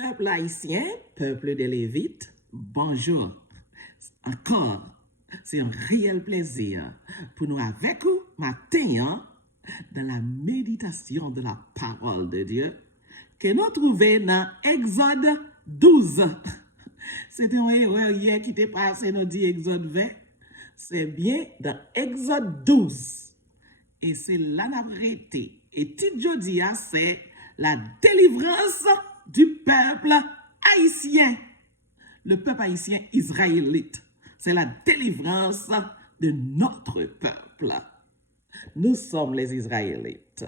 Peuple haïtien, peuple des Lévites, bonjour. Encore, c'est un réel plaisir pour nous avec vous matin dans la méditation de la parole de Dieu que nous trouvons dans Exode 12. C'était un erreur hier qui était passé, nous dit Exode 20. C'est bien dans Exode 12. Et c'est là qu'on a arrêté. Et titre jeudi, c'est la délivrance du peuple haïtien. Le peuple haïtien israélite. C'est la délivrance de notre peuple. Nous sommes les Israélites.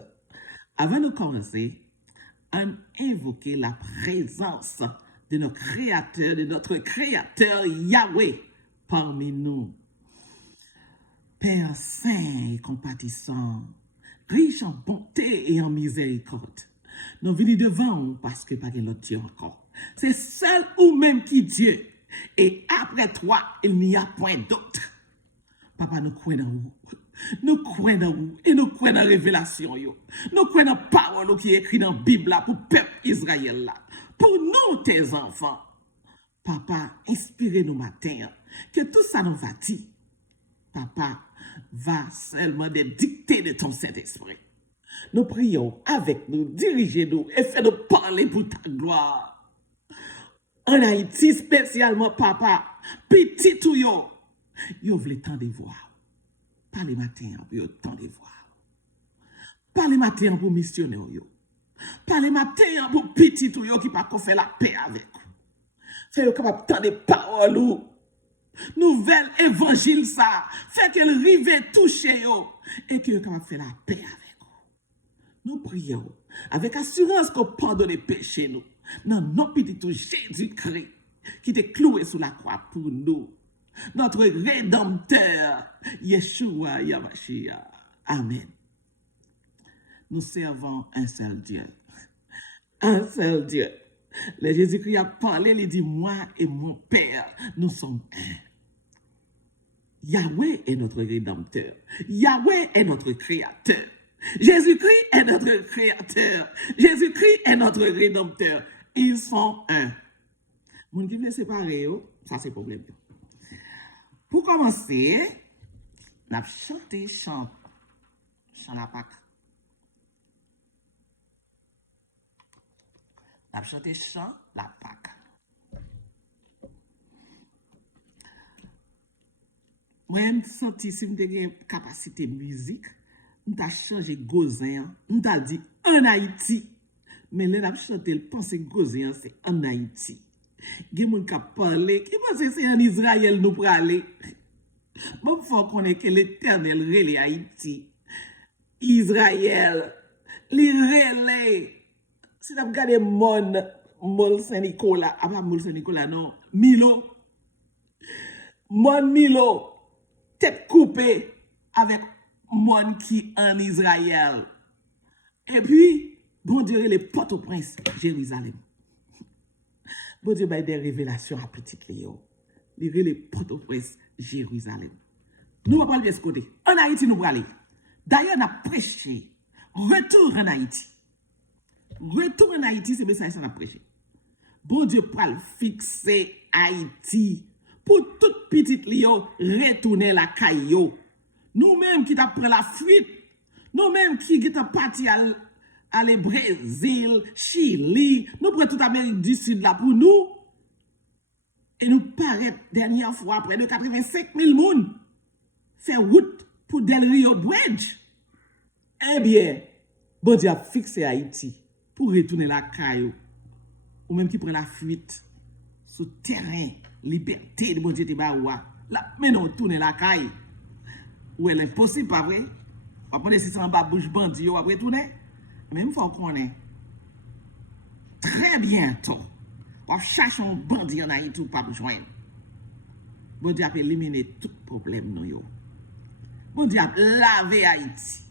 Avant de commencer, on invoquer la présence de notre Créateur Yahweh parmi nous. Père saint et compatissant, riche en bonté et en miséricorde, nous venons devant vous parce que pas de l'autre Dieu encore. C'est seul ou même qui Dieu. Et après toi, il n'y a point d'autre. Papa, nous croyons dans vous. Nous croyons dans vous. Et nous croyons dans la révélation. Nous croyons dans la parole qui est écrite dans la Bible pour le peuple Israël. Pour nous, tes enfants. Papa, inspirez-nous matin. Que tout ça nous va dire. Papa, va seulement des dictées de ton Saint-Esprit. Nous prions avec nous, dirigez-nous et fais-nous parler pour ta gloire. En Haïti, spécialement, papa, petit tout yo voulez tant de voir. Pas les matins pour yo tant de voir. Pas les matins pour missionnaire yo. Pas les matins pour petit tout yo qui pas faire la paix avec vous. Fait yo capable tant de paroles ou nouvelle évangile ça, fait qu'elle rive toucher yo et que yo capable faire la paix avec vous. Nous prions avec assurance qu'on pardonne les péchés nous. Non, non, petit tout Jésus-Christ qui t'est cloué sous la croix pour nous. Notre Rédempteur, Yeshua Yamashiach. Amen. Nous servons un seul Dieu. Un seul Dieu. Le Jésus-Christ a parlé, il dit, moi et mon Père, nous sommes un. Yahweh est notre Rédempteur. Yahweh est notre Créateur. Jésus-Christ est notre Créateur. Jésus-Christ est notre Rédempteur. Ils sont un. Moun qui veut séparer, ça c'est problème. Pour commencer, on a chanté chant la Pâque. On a chanté chant la Pâque. Moi, je me senti si je une capacité musique, on a changé Gozin, on a dit en Haïti. Mais là, on a chanté le pensée Gozin, c'est en Haïti. Il y a des gens qui parlent, qui pensent que c'est en Israël nous pour aller. Bon, il faut qu'on ait que l'Éternel relais Haïti. Israël, les relais. Si vous regardez Mol Saint-Nicolas, pas Mol Saint-Nicolas, non, Milo. Milo, tête coupée avec mon qui en Israël. Et puis, bon Dieu, les Port-au-Prince, Jérusalem. Bon Dieu, des révélations à petit Léo. Les Port-au-Prince, Jérusalem. Nous allons aller de ce côté. En Haïti, nous allons aller. D'ailleurs, on a prêché. Retour en Haïti. Retour en Haïti, c'est ça qu'on a prêché. Bon Dieu, pour fixer Haïti. Pour toute petite Léo, retourner la caillou. Nous-mêmes qui t'apprend la fuite. Nous-mêmes qui t'apprend parti aller Brésil, Chili, nous prenons toute l'Amérique du Sud là pour nous. Et nous paraît dernière fois près de 85 000 personnes faire route pour Del Rio Bridge. Eh bien, bon Dieu a fixé Haïti pour retourner la caillou. Ou même qui prend la fuite sur terrain, liberté de bon Dieu te baoua. Là, mais non, tourner la caillou. Ou elle est impossible, pas vrai? On va prendre si c'est en bas bouche bandit, on va retourner. Mais il faut qu'on ait très bientôt. On cherche un bandit en Haïti ou pas pour joindre. Bon Dieu a éliminé tout problème. Bon Dieu a lavé Haïti.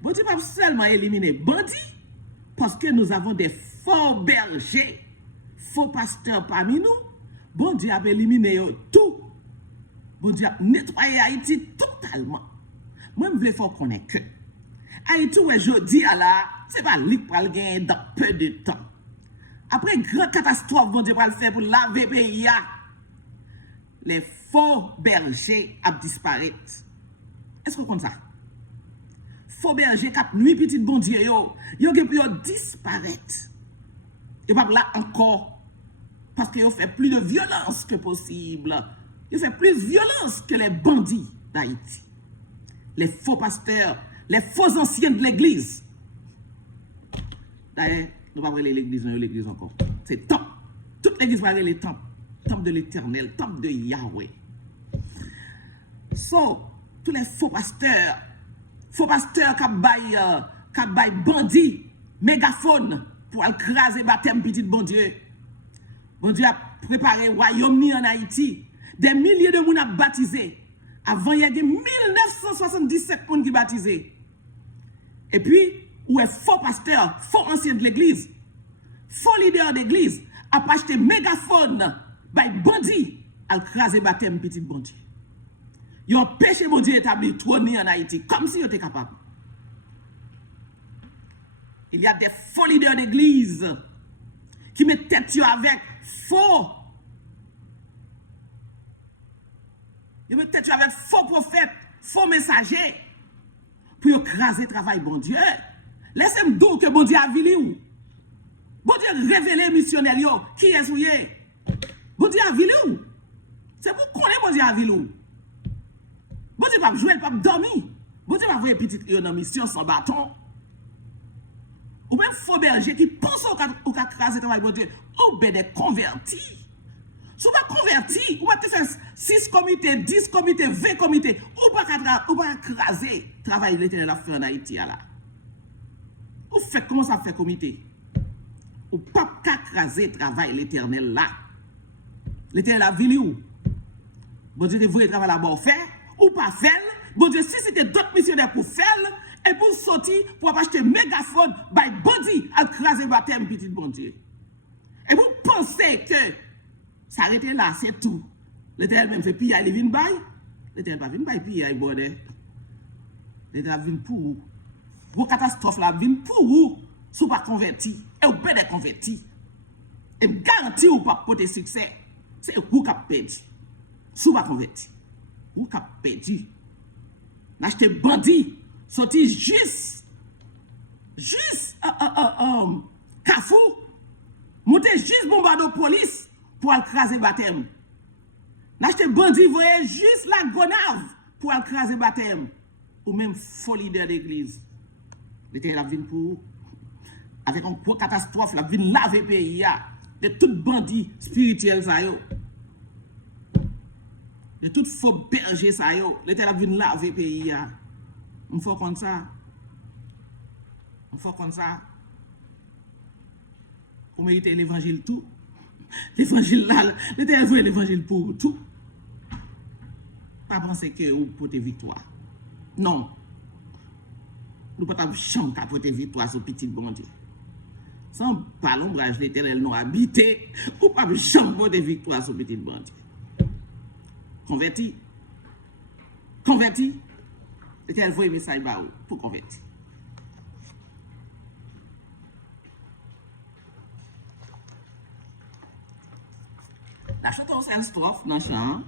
Bon Dieu a pas seulement éliminé bandit parce que nous avons des faux bergers, faux pasteurs parmi nous. Bon Dieu a éliminé tout. Bon Dieu a nettoyé Haïti totalement. Moi, je veux faire qu'on ait que. Haïti, ouais, je dis à la, c'est pas lui pour le gagner dans peu de temps. Après grande catastrophe, bon Dieu va le faire pour laver pays, les faux bergers a disparu. Est-ce que vous comprenez ça? Faux bergers qui nuit petit bon Dieu, yo disparaître. Yo pas là encore. Parce qu'ils fait plus de violence que possible. Ils fait plus de violence que les bandits d'Haïti. Les faux pasteurs, les faux anciens de l'église. D'ailleurs, nous ne pouvons pas l'église encore. C'est temple. Toute l'église va aller les temples. Temple de l'éternel, temple de Yahweh. So, tous les faux pasteurs qui baillent bandits, mégaphone pour écraser baptême petit bon Dieu. Bon Dieu a préparé le royaume en Haïti. Des milliers de monde a baptisé. Avant, il y a 1977 personnes qui baptisé. Et puis, où est faux pasteur, faux ancien de l'église, faux leader d'église, a acheté mégaphone, by bandit, à écraser baptême petit bon Dieu. Ils ont péché bon Dieu établi trôner en Haïti, comme si ils étaient capables. Il y a des faux leaders d'église qui mettent tête avec faux. Ils mettent tête avec faux prophètes, faux messagers, pour écraser le travail bon Dieu. Laissez-moi dire que bon Dieu a vu où. Bon Dieu révélé missionnaire qui est souillé. Bon Dieu a vu où. C'est pour qu'on ait bon Dieu a vu où. Bon Dieu va jouer, il va dormir. Bon Dieu va voir petite dans mission sans bâton. Ou même faux berger qui pense au cas craser le travail bon Dieu. Ou bien des convertis. Si vous pas converti, ou pas faire 6 comités, 10 comités, 20 comités, ou pas craser le travail de l'Éternel a fait en Haïti. Ou fait comment ça fait comité? Ou pas craser le travail de l'Éternel là. L'Éternel a vu où? Bon Dieu, vous le travail là-bas faire, ou pas faire. Bon Dieu, si c'était d'autres missionnaires pour faire, et pour sortir, pour acheter mégaphone, by body, à craser le baptême, petit bon Dieu. Et vous pensez que s'arrêter là, c'est tout. L'Éternel même fait piller, il vient bail. L'Éternel pas vient bail piller, bordel. L'Éternel vient pour vous. Vos catastrophes là viennent pour vous. Si vous pas converti, et vous pouvez être converti. Et me garantis ou pas pour succès. C'est vous qui avez perdu. Si vous pas converti, vous qui avez perdu. N'achetez bandit, sorti juste Kafou, montez juste bombardeau police pour écraser baptême. N'achetez bandit, voyez juste la gonave pour écraser baptême. Ou même faux leader d'église. L'Éternel a venu pour avec une gros catastrophe, la vient laver le pays de tout bandit spirituel ça yo. De tout faux berger ça yo. L'Éternel a venu laver le pays. On faut comme ça. On faut comme ça. On mérite l'évangile tout. L'évangile là, l'Éternel veut l'évangile pour tout. Pas penser que vous portez victoire. Non. Nous ne pouvons pas jamais porter victoire sur petit bon Dieu. Sans pas l'ombrage de l'Éternel nous habiter, ou pas jamais porter victoire sur petit bon Dieu. Converti. Converti. L'Éternel voit un message pour convertir. La chanson c'est une strophe dans le chant.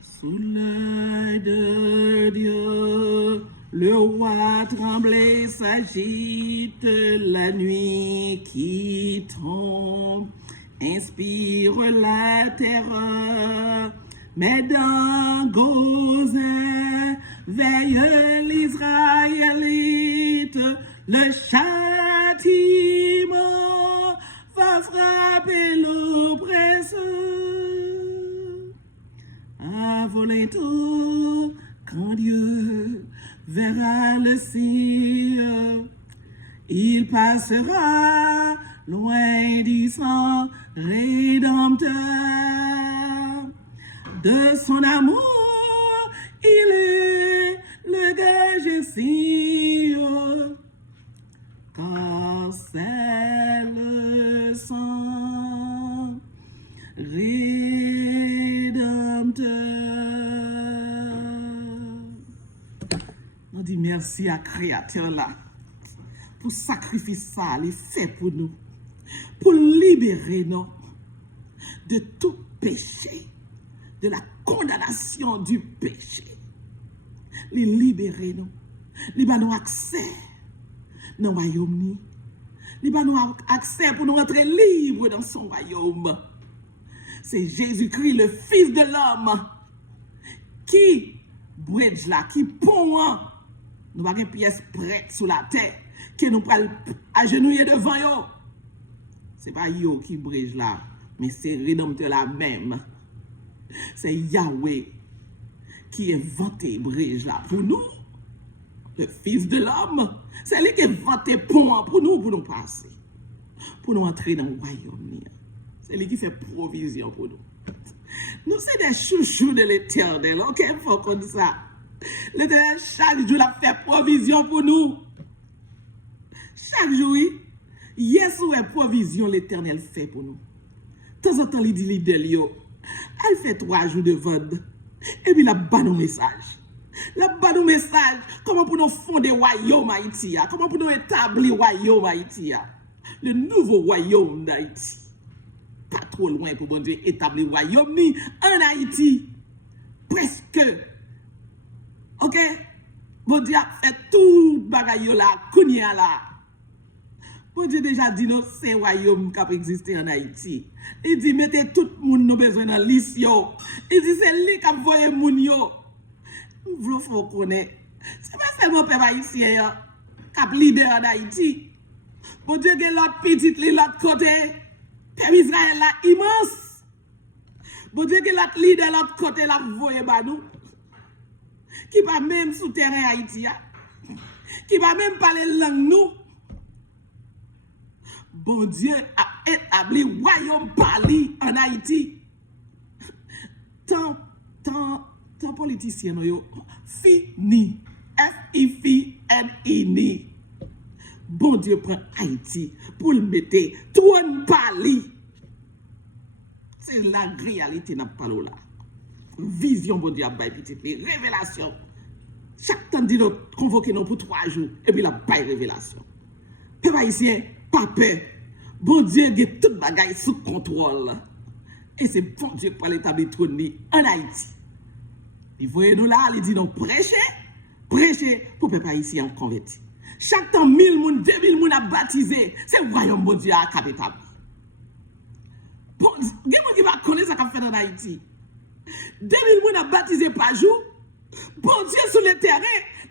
Sous l'œil de Dieu, le roi tremblé s'agite, la nuit qui tombe inspire la terreur. Mais dans Gozin veille l'Israélite, le châtiment va frapper l'oppresseur. À voler tout, quand Dieu verra le ciel, il passera loin du sang rédempteur. De son amour, il est le gage sûr, car c'est le sang rédempteur. On dit merci à Créateur là pour sacrifice ça, il fait pour nous, pour libérer nous de tout péché, de la condamnation du péché. Il libérer nous, il va nous accès dans le royaume. Il va nous accès pour nous rentrer libres dans son royaume. C'est Jésus-Christ, le Fils de l'homme, qui bridge là, qui pont. Nous avons une pièce prête sous la terre, qui nous prend agenouiller devant yo. Ce n'est pas yo qui bridge là, mais c'est Rédempteur là même. C'est Yahweh qui a inventé bridge là pour nous. Le Fils de l'homme, c'est lui qui a inventé pont pour nous passer, pour nous entrer dans le royaume. C'est lui qui fait provision pour nous. Nous sommes des chouchous de l'Éternel, ok? Il faut qu'on dise ça. L'Éternel, chaque jour, il a fait provision pour nous. Chaque jour, oui. Yes, ou est provision l'Éternel fait pour nous. De temps en temps, il dit l'idée, elle fait 3 jours de vente. Et puis, il a bas nos messages. La bas nos messages. Comment pour nous fonder le royaume Haïti? Comment pour nous établir le royaume Haïti? Le nouveau royaume d'Haïti. Pas trop loin pour bon Dieu établir le royaume ni en Haïti. Presque. Ok? Bon Dieu a fait tout bagaille là, kounia là. Bon Dieu déjà dit non, c'est un royaume qui a existé en Haïti. Il dit mettez tout le monde nous besoin dans liste yo. Il dit c'est lui qui a envoyé moun yo. Vous faut connaître. C'est pas seulement peuple haïtien qui a leader en Haïti. Bon Dieu que l'autre petit l'autre côté. Peuple Israël là immense. Bon Dieu que l'autre leader l'autre côté là voyez ba nous. Qui va même sous terrain Haïti qui va même parler langue nous. Bon Dieu a établi royaume Bali en Haïti. Tant politicien yo fini. F-I-F-N-I. Bon Dieu prend Haïti pour le mettre trône Bali. C'est la réalité n'a pas là. Vision bon Dieu a bail petite révélation. Chaque temps dit nous convoquer nous pour 3 jours et puis la bail révélation. Peuple haïtien, pas peur. Bon Dieu a toute bagaille sous contrôle. Et c'est bon Dieu pour l'établir trône en Haïti. Il voyez nous là, il dit nous prêcher pour peuple haïtien converti. Chaque temps 1000 moun, 2000 moun a baptisé, c'est royaume bon Dieu à capitale. Bon, il y a qui va connaître ça qu'a fait en Haïti. 2000 moun a baptisé par jour. Bon Dieu sur le terrain,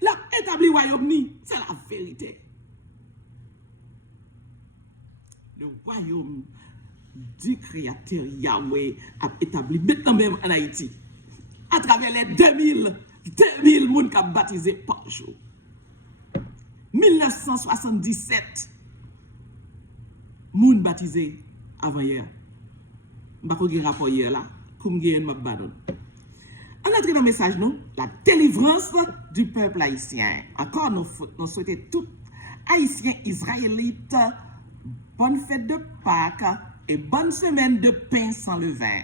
l'a établi royaume ni, c'est la vérité. Le royaume du créateur Yahweh a établi maintenant même en Haïti. À travers les 2000 moun qui a baptisé par jour. 1977 moun baptisé avant hier. Je ne sais pas rapport hier là, comme je m'a badon. On a dans le message nous, la délivrance du peuple haïtien. Encore nous souhaitons tous haïtiens israélites bonne fête de Pâques et bonne semaine de pain sans levain.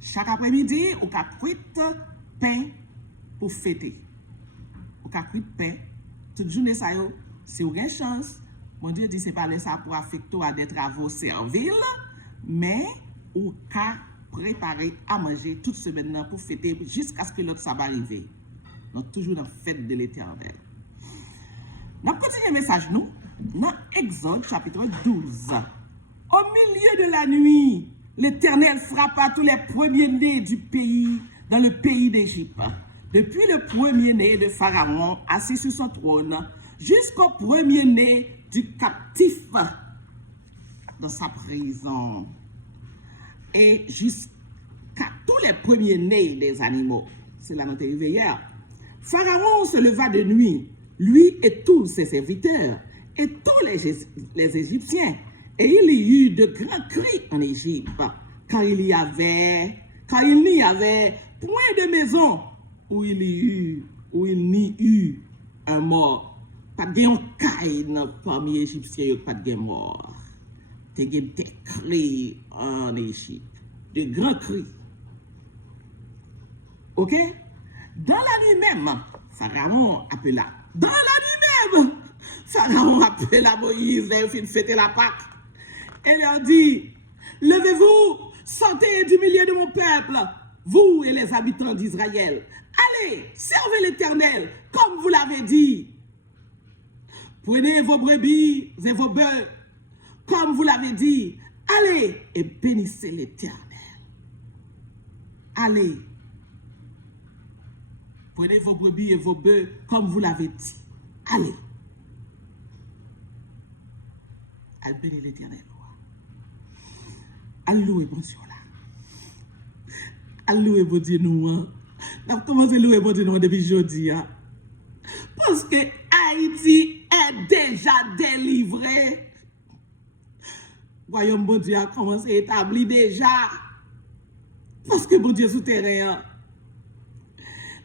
Chaque après-midi, on a cuit pain pour fêter. On a cuit pain toute journée ça yo, si vous avez chance, mon Dieu dit c'est pas ça pour affecter à des travaux serviles, mais ou ka préparer à manger toute semaine pour fêter jusqu'à ce que l'autre ça va arriver. Nous toujours dans la fête de l'Éternel. Nous continuons le message nous dans Exode chapitre 12. Au milieu de la nuit, l'Éternel frappa tous les premiers-nés du pays dans le pays d'Égypte. Depuis le premier-né de Pharaon assis sur son trône, jusqu'au premier-né du captif dans sa prison. Et jusqu'à tous les premiers-nés des animaux. C'est là notre arrivé hier. Pharaon se leva de nuit, lui et tous ses serviteurs, et tous les Égyptiens. Et il y eut de grands cris en Égypte, car il n'y avait point de maison où il n'y eut un mort. Pas de caille parmi les Égyptiens, pas de mort. Il y a des cris en Égypte, de grands cris. Ok? Dans la nuit même, Pharaon appela. Dans la nuit même, Pharaon appelle à Moïse, là, il fin fêter la Pâque. Et leur dit, levez-vous, sortez du milieu de mon peuple, vous et les habitants d'Israël. Allez, servez l'Éternel, comme vous l'avez dit. Prenez vos brebis et vos bœufs, comme vous l'avez dit. Allez et bénissez l'Éternel. Allez. Prenez vos brebis et vos bœufs, comme vous l'avez dit. Allez. Allez bénir l'Éternel. Allouez bon Dieu là. Allouez bon Dieu nous. On a commencé à louer bon Dieu nous depuis jeudi. Parce que Haïti est déjà délivré. Voyons bon Dieu a commencé à établir déjà. Parce que bon Dieu souterrain.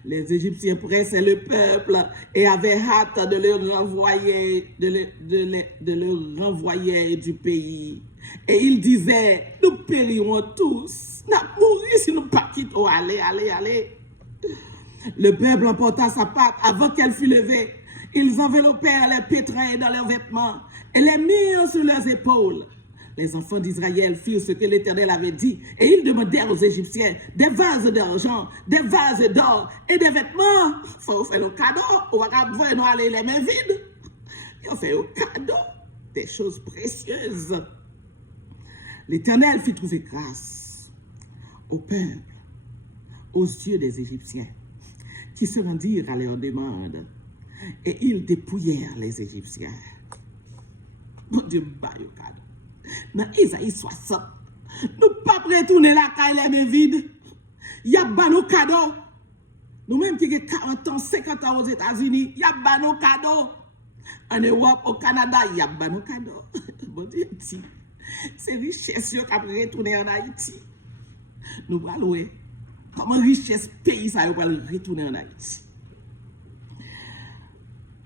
Les Égyptiens pressaient le peuple et avaient hâte de le renvoyer, de le renvoyer du pays. Et ils disaient, nous périrons tous, nous mourrons si nous ne pas quittons. Allez, allez, allez. Le peuple emporta sa Pâque avant qu'elle fût levée. Ils enveloppèrent les pétrins dans leurs vêtements et les mirent sur leurs épaules. Les enfants d'Israël firent ce que l'Éternel avait dit et ils demandèrent aux Égyptiens des vases d'argent, des vases d'or et des vêtements. Il faut faire le cadeau, on va voir nous aller les mains vides. Ils ont fait le cadeau, des choses précieuses. L'Éternel fit trouver grâce au peuple, aux yeux des Égyptiens, qui se rendirent à leur demande et ils dépouillèrent les Égyptiens. Mon Dieu, baille au cadeau. Dans Isaïe 60, nous ne pas retourner la caille les mains vides. Il y a nos cadeaux. Nous-mêmes qui avons 40 ans, 50 ans aux États-Unis, il y a nos cadeaux. En Europe, au Canada, il y a nos cadeaux. Bon Dieu, c'est richesse qui a retourné en Haïti. Nous allons louer. Comment richesse pays ça va retourner en Haïti?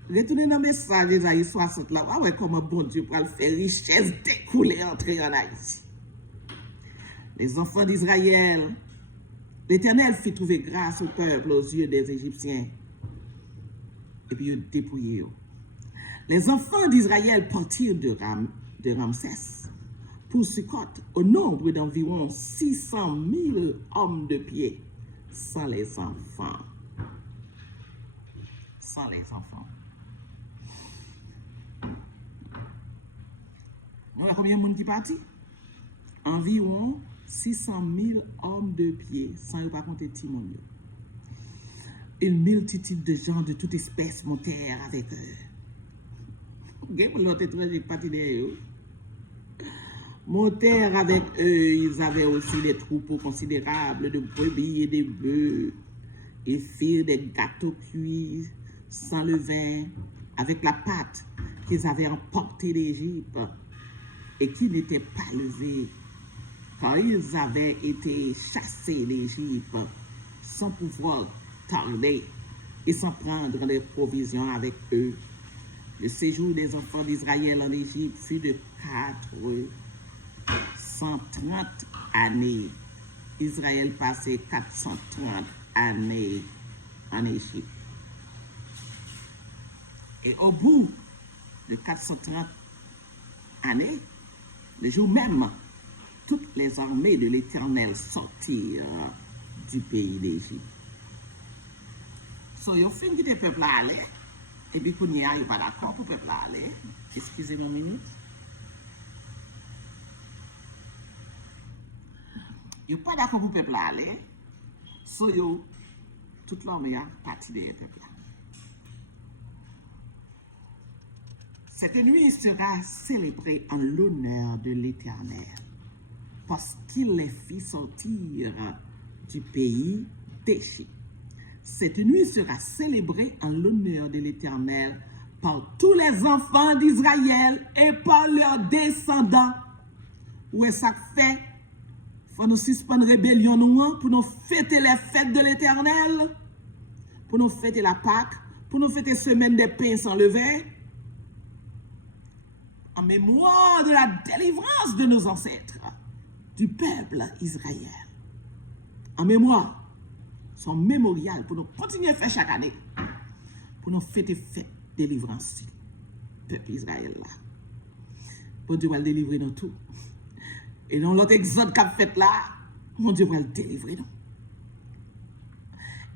Retourner dans le message d'Isaïe 60 là, ouais, comment bon Dieu va le faire richesse découler entrer en Haïti. Les enfants d'Israël, l'Éternel fit trouver grâce au peuple aux yeux des Égyptiens. Et puis ils dépouillé. Les enfants d'Israël partirent de Ramsès pour Sukkot au nombre d'environ 600 000 hommes de pied, sans les enfants. Sans les enfants. Nous avons combien de monde qui parti? Environ 600 000 hommes de pied, sans ne pas compter Timon. Une multitude de gens de toute espèce montèrent avec eux. L'autre étranger parti derrière eux. Montèrent avec eux, ils avaient aussi des troupeaux considérables de brebis et de bœufs, et firent des gâteaux cuits sans levain, avec la pâte qu'ils avaient emportée d'Égypte et qui n'était pas levée, car ils avaient été chassés d'Égypte sans pouvoir tarder et sans prendre les provisions avec eux. Le séjour des enfants d'Israël en Égypte fut de 430 années. Israël passait 430 années en Égypte. Et au bout de 430 années, le jour même, toutes les armées de l'Éternel sortirent du pays d'Égypte. So, yo fin qui te peuple aller, et puis qu'on y a, pas d'accord pour peuple aller. Excusez-moi une minute. Yo pas d'accord pour peuple aller. So, yo, toute l'armée a parti de peuple. Cette nuit sera célébrée en l'honneur de l'Éternel, parce qu'il les fit sortir du pays d'Égypte. Cette nuit sera célébrée en l'honneur de l'Éternel par tous les enfants d'Israël et par leurs descendants. Où est-ce que ça fait? Faut nous suspendre rébellion nous pour nous fêter les fêtes de l'Éternel, pour nous fêter la Pâque, pour nous fêter semaine des pains sans levain, en mémoire de la délivrance de nos ancêtres, du peuple Israël. En mémoire, son mémorial pour nous continuer à faire chaque année, pour nous fêter fête délivrance. peuple Israël là. Bon Dieu va le délivrer dans tout. Et dans l'autre exode qu'a fait là, mon Dieu va le délivrer nous.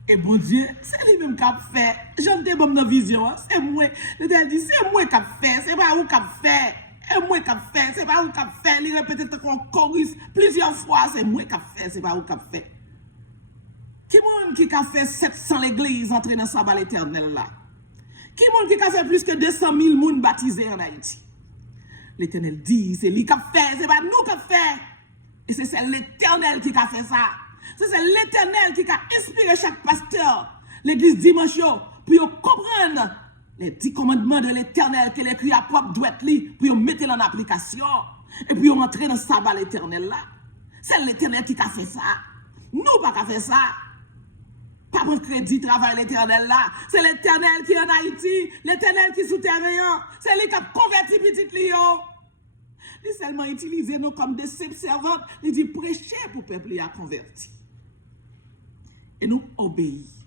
Et bon Dieu, c'est lui-même qui a fait. J'en ai bon dans la vision, c'est moi. L'Éternel dit, c'est moi qui a fait, c'est pas vous qui a fait. Et moi qui a fait, c'est pas vous qui a fait. Il répète encore plusieurs fois, c'est moi qui a fait, c'est pas vous qui a fait. Qui monde qui a fait 700 l'église entrer dans sabbat l'éternel là? Qui monde qui a fait plus que 200 000 personnes baptisées en Haïti? L'Éternel dit, c'est lui qui a fait, c'est pas nous qui a fait. Et c'est l'Éternel qui a fait ça. C'est l'Éternel qui a inspiré chaque pasteur, l'église dimanche, pour comprendre les 10 commandements de l'Éternel qu'il écrit à propre doit pour mettre en application et puis entrer dans le sabbat l'éternel là. C'est l'Éternel qui a fait ça. Nous pas qu'à faire ça. Pas pour crédit travail l'éternel là. C'est l'Éternel qui est en Haïti, l'Éternel qui est souterrain. C'est lui qui a converti petit Lyon. Il seulement utilisé nous comme des servantes. Il dit prêcher pour le peuple à converti. Et nous obéissons.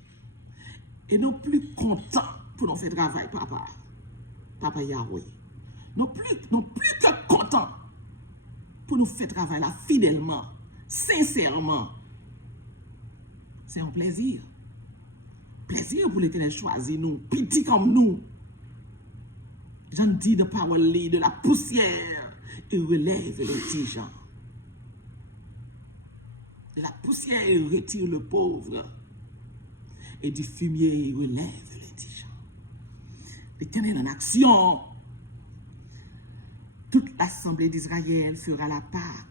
Et nous plus contents pour nous faire travail, papa. Papa Yahweh. Nous plus que contents pour nous faire travail là fidèlement, sincèrement. C'est un plaisir. Plaisir pour l'Éternel choisir nous, petits comme nous. J'en dis de parole de la poussière, il relève les petits gens. De la poussière, il retire le pauvre. Et du fumier, il relève les petits gens. L'Éternel en action. Toute l'assemblée d'Israël fera la Pâque.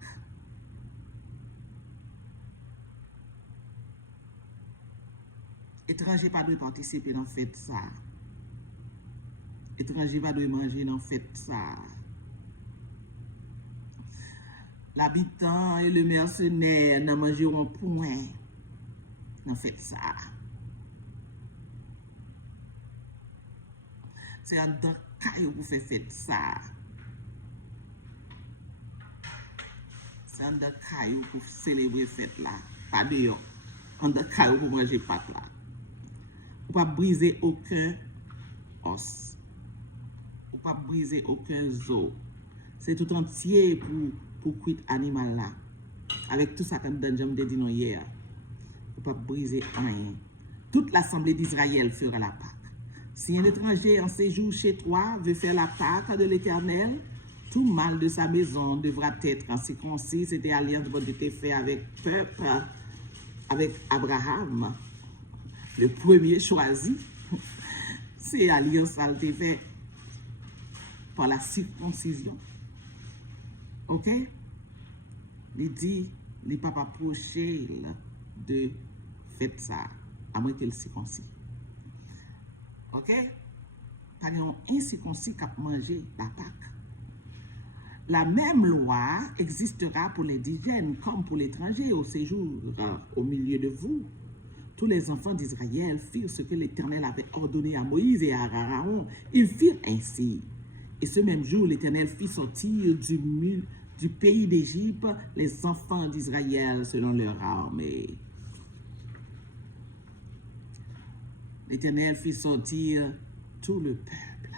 Étranger pas doit participer dans fête ça. Étranger pas doit manger dans fête ça. L'habitant et le mercenaire n'en mangeront point dans fête ça. C'est un dans caillou pour faire fête ça. C'est un dans caillou pour célébrer fête là. Pas dehors. Un dans caillou pour manger pâte là. Ou pas briser aucun os. Ou pas briser aucun os. C'est tout entier pour quitter animal là. Avec tout ça que nous dit hier. Ou pas briser rien. Toute l'assemblée d'Israël fera la Pâque. Si un étranger en séjour chez toi veut faire la Pâque de l'Éternel, tout mâle de sa maison devra être en circoncis. C'était l'alliance que Dieu a fait avec peuple, avec Abraham. Le premier choisi, c'est l'alliance qui a été faite par la circoncision. Ok? Il dit, il n'est pas approché de faire ça, à moins qu'il circoncis. Ok? Pas un incirconcis qui a mangé la Pâque. La même loi existera pour les indigènes comme pour l'étranger au séjour au milieu de vous. Tous les enfants d'Israël firent ce que l'Éternel avait ordonné à Moïse et à Aaron. Ils firent ainsi. Et ce même jour, l'Éternel fit sortir du pays d'Égypte les enfants d'Israël selon leur armée. L'Éternel fit sortir tout le peuple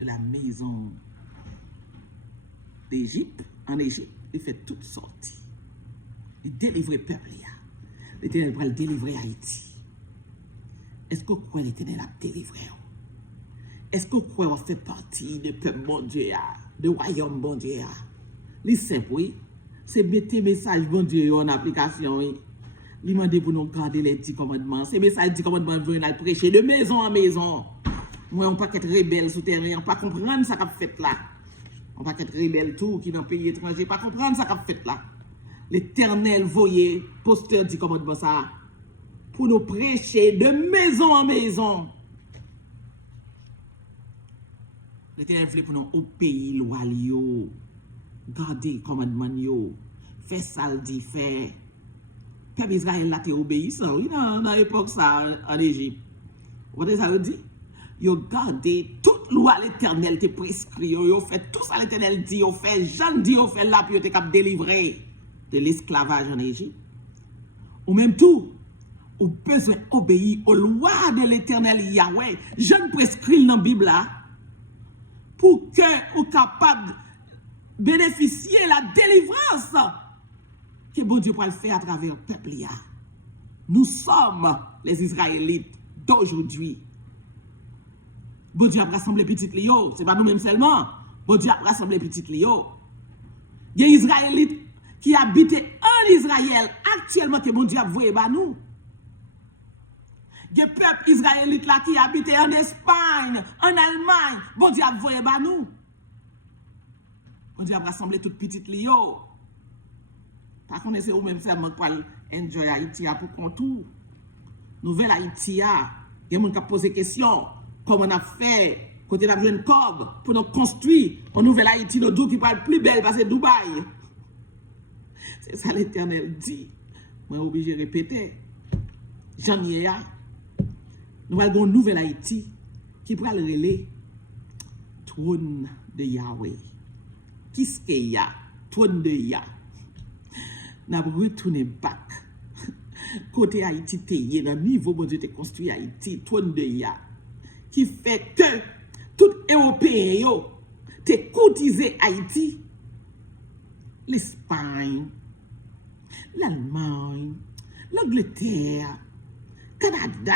de la maison d'Égypte. En Égypte, il fait toutes sorties. Il délivre le peuple. L'Éternel va le délivrer Haïti. Est-ce que vous croyez l'Éternel a délivré? Est-ce que vous croyez qu'on fait partie du peuple bon Dieu, du royaume bon Dieu? Les simple, oui. C'est mettre message bon Dieu en application, oui. Il m'a dit pour nous garder les 10 commandements. Ces messages 10 commandements viennent à prêcher de maison en maison. Moi, on ne peut pas être rebelle souterrain, on ne peut pas comprendre ça qu'a fait là. On ne peut pas être rebelle tout qui est dans le pays étranger, pas comprendre ça qu'a fait là. L'Éternel voyait, posteur 10 commandements ça, pour nous prêcher de maison en maison. L'Éternel voulait pour nous au pays loyal, garder commandement, faire ça le dit, faire. Peuple Israël là, t'es obéissant, oui, dans l'époque ça, en Égypte. Vous voyez ça veut dire? Yo gardé toute loi l'Éternel te prescrit, yo fait tout ça l'Éternel dit, yo fait Jean dit, yo fait là, puis yo te cap délivrer de l'esclavage en Égypte. Ou même tout, ou besoin d'obéir aux lois de l'éternel Yahweh. Je ne prescris dans la Bible là pour que vous capable de bénéficier de la délivrance que bon Dieu peut le faire à travers le peuple. Nous sommes les Israélites d'aujourd'hui. Bon Dieu a rassemblé petit Léo, ce n'est pas nous-mêmes seulement. Bon Dieu a rassemblé petit Léo. Il y a des Israélites qui habitent en Israël actuellement que bon Dieu a voué à nous. Il y a des peuples israélites là qui habitent en Espagne, en Allemagne. Bon Dieu a voué à nous. Bon Dieu a rassemblé tout petit Léo. Par contre, c'est vous-même seulement pour enjoy Haïti pour contour. Nouvelle Haïti, il y a des gens qui posent des questions. Comment on a fait, côté la jeune cob, pour nous construire une nouvelle Haïti, nous qui parle plus belle parce que Dubaï. C'est ça l'Éternel dit. Moi, obligé de répéter. J'en ai un. Nous avons une nouvelle Haïti qui prend le relais. Trône de Yahweh. Qu'est-ce qu'il y a? Trône de Yahweh. Nous avons retourné back. Côté Haïti, tu dans le niveau où Dieu a construit Haïti, trône de Yahweh. Qui fait que tout Européen te cotisé Haïti, l'Espagne, l'Allemagne, l'Angleterre, Canada,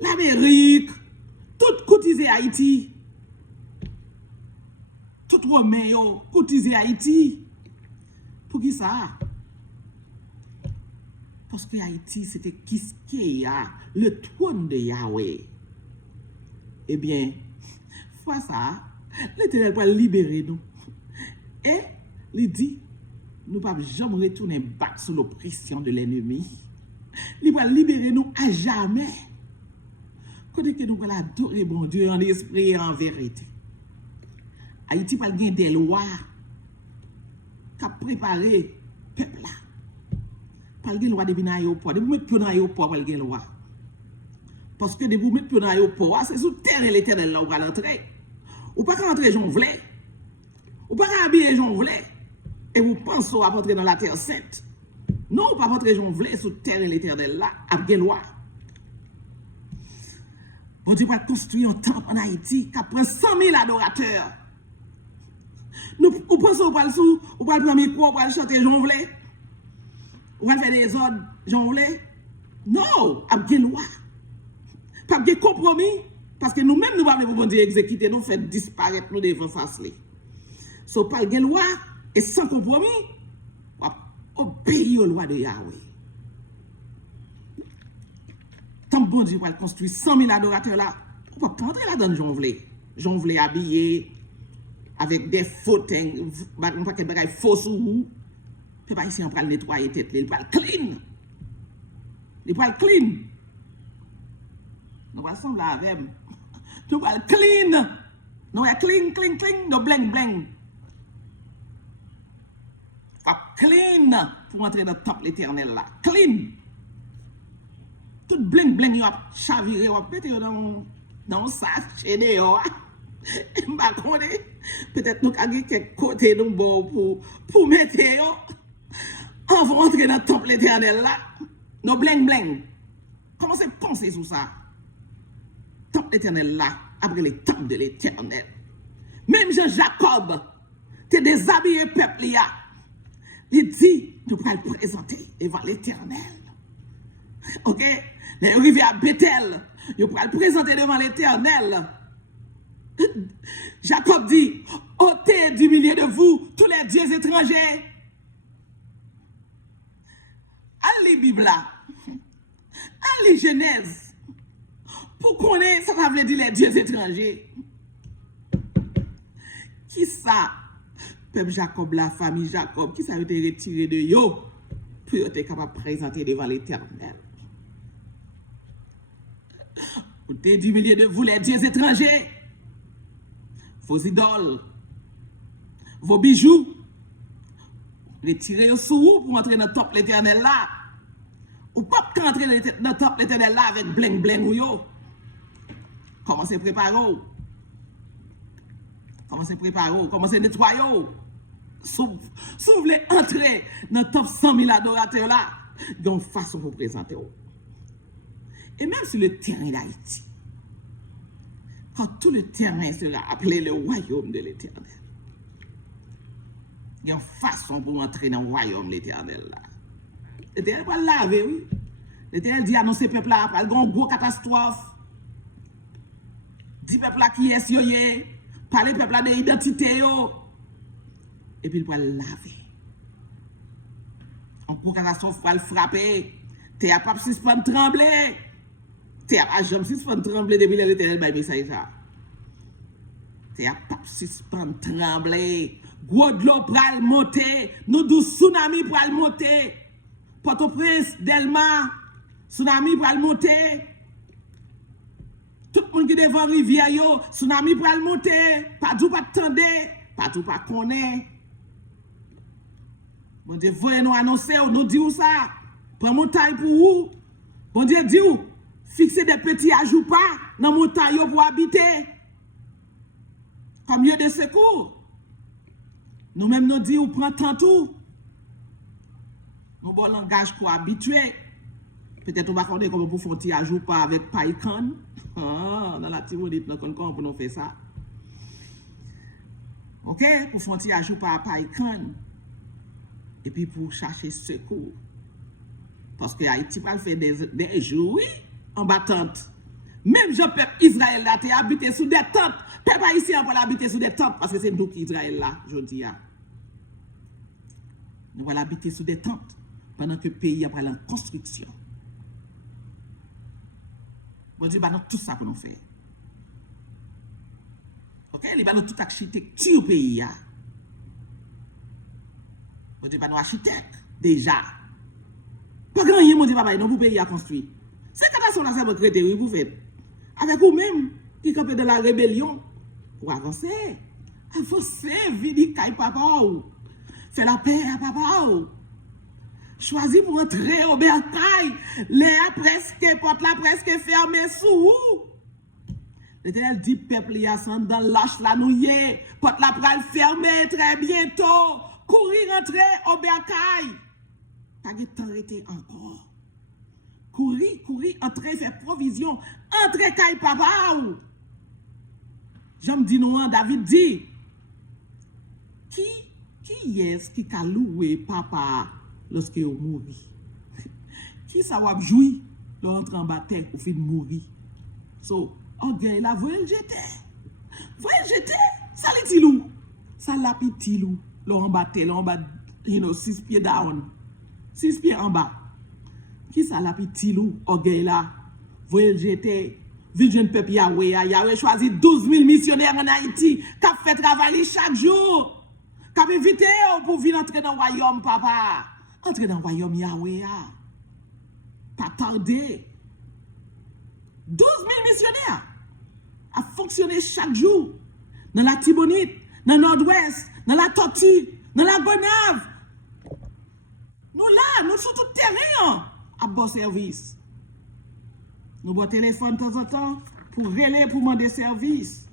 l'Amérique, tout cotisé Haïti. Tout Romain cotisé Haïti. Pour qui ça? Parce que Haïti, c'était qui y a le trône de Yahweh. Eh bien, fois ça, l'Éternel va libérer nous. Et il dit, nous ne pouvons jamais retourner battre sous l'oppression de l'ennemi. Il va libérer nous à jamais. Quand nous allons adorer bon Dieu en esprit et en vérité. Haïti va gagner des lois qui ont préparé le peuple là. Pas de loi de venir à l'aéroport. De vous mettre dans l'aéroport, pas de loi. Parce que de vous mettre dans l'aéroport, c'est sous terre et l'Éternel là où va l'entrer. Ou pas qu'à entrer, j'en voulais. Ou pas qu'à habiller, j'en voulais. Et vous pensez à rentrer dans la terre sainte. Non, pas rentrer, j'en voulais, sous terre et l'Éternel là, avec loi. Bon Dieu va construire un temple en Haïti qui prend 100 000 adorateurs. Nous pensons au pas sous, ou pas prendre micro, ou pas chanter, j'en voulais. Ou pas faire des ordres, j'en voulais. Non, avec loi. Pas de compromis, parce que nous-mêmes, nous ne pouvons pas exécuter, nous faire disparaître nous devant face. So, pas de loi, et sans compromis, on va obéir aux lois de Yahweh. Tant bon Dieu va construire 100 000 adorateurs là, on ne peut pas entrer là-dedans, j'en voulais habiller avec des fautes, un paquet de bagages faux sous vous. Et pas ici, on va nettoyer tête, il va clean. Il va clean. Nous allons sembler avec. Nous allons clean. Nous allons clean. Nous bling bling. Clean pour entrer dans le temple éternel là. Clean. Tout bling bling, il va chavirer, il va péter dans le sac chez dehors. Peut-être nous avons quelques côtés pour mettre. On va entrer dans le temple éternel là. Nous bling bling. Commencez à penser sur ça. Temple éternel là, après les temples de l'éternel. Même Jean-Jacob, tu déshabillé peuple là. Il dit, nous pourrons le présenter devant l'éternel. Ok? Les arrivés à Bethel, nous pourrons le présenter devant l'éternel. Jacob dit, ôtez du milieu de vous tous les dieux étrangers. Allez, Bible là. Allez, Genèse. Pour connaître, ça veut dire les dieux étrangers. Qui ça? Peuple Jacob, la famille Jacob, qui ça a été retiré de yo pour être capable de présenter devant l'éternel. Ôtez du milieu de vous les dieux étrangers, vos idoles, vos bijoux, retirez-les sous vous pour entrer dans le temple l'éternel là. Ou pas entrer dans le temple l'éternel là avec bling bling ou yo. Commencez à préparer. Commencez à préparer. Commencez à nettoyer. Si vous voulez entrer dans le top 100 000 adorateurs là, donc façon pour présenter. Et même sur le terrain d'Haïti, quand tout le terrain sera appelé le royaume de l'Éternel, il y a une façon pour entrer dans le royaume de l'Éternel. L'Éternel va laver, oui. L'Éternel dit annoncer ce peuple là, il y a une grosse catastrophe. Dit peuple là qui est yoye, parler peuple là de l'identité. Et puis il va laver. En gros catastrophe va le frapper. Tu n'as pas suspendre trembler. Tu n'as pas jamais suspendre trembler depuis l'Éternel by message ça. Tu n'as pas suspendre trembler. Gros de l'eau pral monter, nous dou tsunami pral monter. Port-au-Prince, Delma, tsunami pral monter. Tout le monde qui est devant rivière yo, tsunami pral monter. Pas tout pas tendre, pas tout pas connaît. Bon Dieu, voyez nous annoncer, nous dit où ça? Prends montagne pour où? Bon Dieu dit où? Fixer des petits ajouts pas dans montagne pour habiter. Comme lieu de secours. Nous-mêmes nous disons, on prend tant tout. Nous bon langage pour habituer. Peut-être on va connaître comment pour faire un petit ajout pas avec Python. Dans la Timonie, nous connaissons pour nous faire ça. Ok? Pour faire un petit ajout pas à Python. Et puis pour chercher secours. Parce que Haïti va faire des jours, oui, en battante. Même je peuple Israël là, tu habité sous des tentes. Peuple haïtien va habiter sous des tentes parce que c'est nous qui Israël là, je dis. Nous allons habiter sous des tentes pendant que le pays a en construction. On dit, bah, tout ça pour nous faire. Ok? Il y a toute architecture pays. On dit, bah, nous architectes, déjà. Pas grand chose, mon dit, papa, non, pour pays à construire. C'est quand on a ça, votre créé, vous faites. Avec vous-même, qui campez de la rébellion, pour avancer. Avancer, vidi, caille papa. Fais la paix à papa. Choisis pour entrer au bercail. Léa presque, porte la presque fermée sous. L'Éternel dit, peuple, il y a dans l'âge la nouille. Porte la pral fermée très bientôt. Courir entrer au bercail. Pas de temps arrêté encore. Courir, entrer, faire provision. Entrer caille papa. J'aime dire non, David dit. Qui est-ce qui a loué papa lorsque il mourit? Qui ça va jouir l'entre en bataille au fin de mourir? So, orgueil là, voyez le jeter. Voyez le jeter. Ça les tilou. Ça la petit loup. L'en bataille, 6 pieds down. 6 pieds en bas. Qui ça la petit loup, orgueil là? Voyez le jeter. Vision peuple Yahweh. Yahweh choisi 12 000 missionnaires en Haïti qui ont fait travailler chaque jour. Qui ont invité pour venir entrer dans le royaume, papa. Entrer dans le royaume Yahweh. Pas tarder. 12 000 missionnaires a fonctionné chaque jour. Dans la Tibonite, dans le nord-ouest, dans la Tortue, dans la Gonave. Nous là, nous sommes tout terrain à bon service. Nous avons téléphone de temps en temps pour relayer, pour demander service.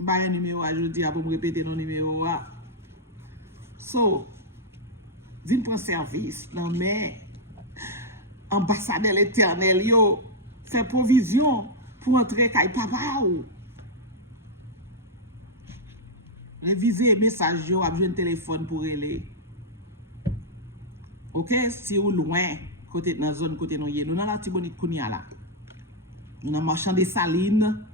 Je vais un numéro aujourd'hui pour me répéter nos numéros. So, viens prendre service. Non, mais, ambassadeur l'éternel, yo, fait provision pour entrer avec papa. Réviser les messages, yo, avec un téléphone pour relayer. Ok, si vous loin. Côté dans la zone côté nous nous dans la Tibonite Kounia là. Nous dans marchand des salines.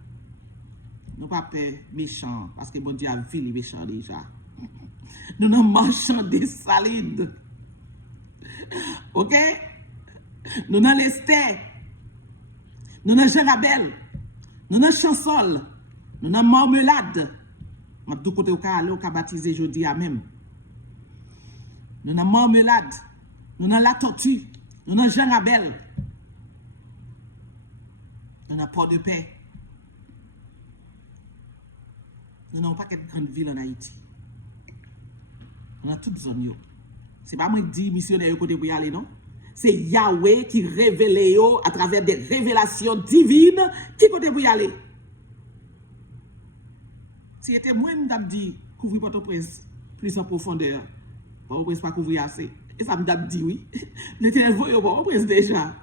Nous pas peur méchant parce que bon Dieu a vu les méchants déjà. Nous dans marchand des salines. OK? Nous dans l'Esther. Nous dans Jean-Rabel. Nous dans Chansol. Nous dans Marmelade. M'a deux côté au cas aller au cas baptiser jeudi à même. Nous dans Marmelade. Nous dans la Tortue. Nous avons Jean-Rabel. Nous avons Port-de-Paix. Nous n'avons pas quelques grandes villes en Haïti. Nous avons toutes zones. Ce n'est pas moi qui dis missionnaire côté pour y aller, non? C'est Yahweh qui révèle à travers des révélations divines qui côté pour y aller. Si c'était moi qui dit couvrir Port-au-Prince plus en profondeur, Port-au-Prince pas couvrir assez. Et ça me dit oui. L'Éternel voyait bon, on presse déjà.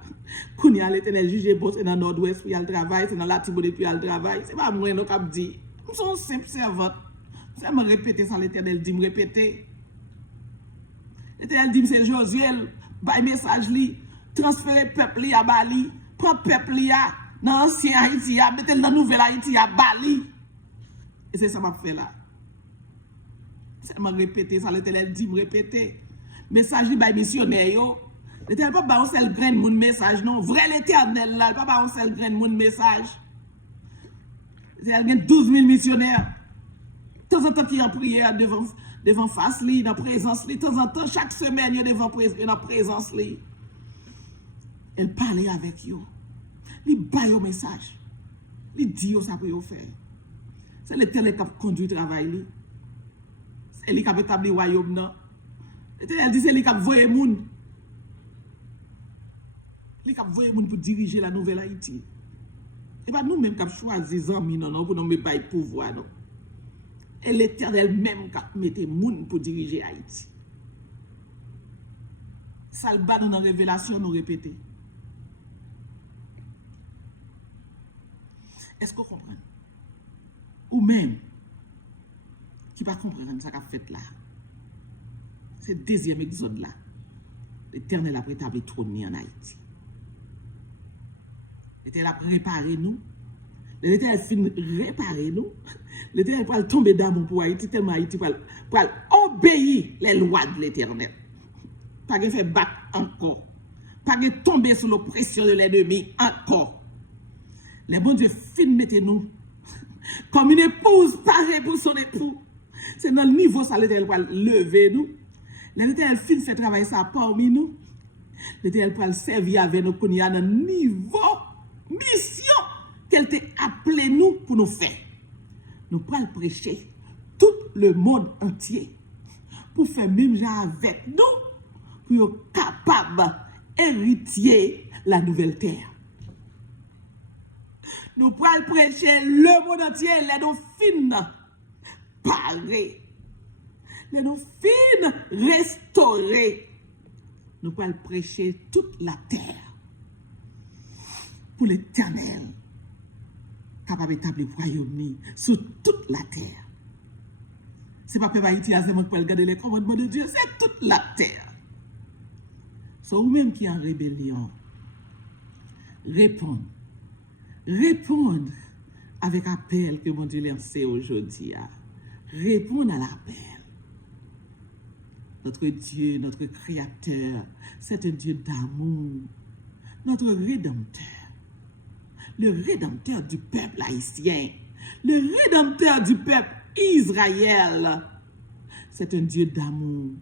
Quand il y a l'Éternel juge, bon, c'est dans le nord-ouest, puis il y a le travail, c'est dans la Tibonite, puis il y a le travail. C'est pas moi qui me dit. Nous sommes simples servantes. Ça me répéter ça, l'Éternel dit, me répéter. L'Éternel dit, c'est Josué, by message li, transférer peuple li à Bali, prend peuple li à dans l'ancien Haïti, mettez dans nouvelle Haïti à Bali. Et c'est ça que je fais là. C'est me répéter ça, l'Éternel dit, me répéter. Message li by missionnaire yo. L'Éternel pas ba on seul grain moun message non, vrai l'Éternel là, pas ba on seul grain moun message. L'Éternel a 12 000 missionnaires. De temps en temps qui en prière devant face li, dans présence li, de temps en temps chaque semaine yo devant dans présence li. Elle parle avec vous. Il bat au message. Il dit ça pour vous faire. C'est l'Éternel qui conduit le travail. C'est lui qui a établi le royaume. L'Éternel dit c'est lui qui a envoyé les gens. Lui qui a envoyé les gens pour diriger la nouvelle Haïti. Et pas nous-mêmes qui avons choisi les amis pour nous mettre le pouvoir. Non. Et l'Éternel même qui a mis les gens pour diriger Haïti. Ça le bat dans la révélation, nous répéter. Est-ce que vous comprenez? Ou même, qui ne comprend pas ce qu'a fait là. C'est le deuxième exode là. L'Éternel a prétabli le trône en Haïti. L'Éternel a préparé nous. L'Éternel a fini réparer nous. L'Éternel va tomber d'amour pour Haïti, tellement Haïti va obéir les lois de l'Éternel. Pas de faire battre encore. Pas de tomber sous l'oppression de l'ennemi encore. Les bons Dieu fin mettez-nous comme une épouse pareille pour son époux. C'est dans le niveau ça l'Éternel va lever nous. L'Éternel fin fait travailler ça parmi nous. L'Éternel va servir avec nous qu'on y a un niveau mission qu'elle t'a appelé nous pour nous faire. Nous pourrons prêcher tout le monde entier pour faire même genre avec nous pour être capable d'hériter la nouvelle terre. Nous pourrons prêcher le monde entier, les nous fines parés, les nous fines restaurés. Nous pourrons prêcher toute la terre pour l'Éternel, capable d'établir le royaume sur toute la terre. Ce n'est pas pour Haïti, c'est moi qui peux regarder les commandements de Dieu, c'est toute la terre. C'est vous-même qui est en rébellion. Répondre. Répondre avec l'appel que mon Dieu lance aujourd'hui. Répondre à l'appel. Notre Dieu, notre Créateur, c'est un Dieu d'amour. Notre Rédempteur. Le Rédempteur du peuple haïtien. Le Rédempteur du peuple Israël. C'est un Dieu d'amour.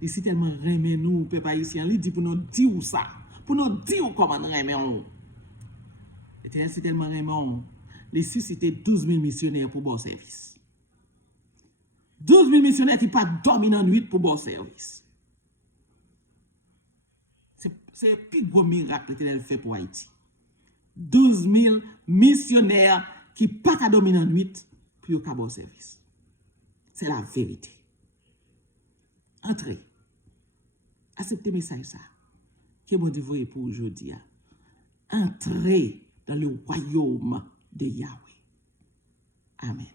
Il dit tellement remet nous, peuple haïtien. Il dit pour nous dire ça. Pour nous dire comment nous remet. C'est tellement remet. Il suscité 12 000 missionnaires pour bon service. 12 000 missionnaires qui pas dormi dans la nuit pour bon service. C'est le plus gros miracle qu'il a fait pour Haïti. 12 000 missionnaires qui pas qu'à dormir dans la nuit pour un bon service. C'est la vérité. Entrez. Acceptez le message ça. Que bon Dieu voyez pour aujourd'hui. Entrez dans le royaume de Yahweh. Amen.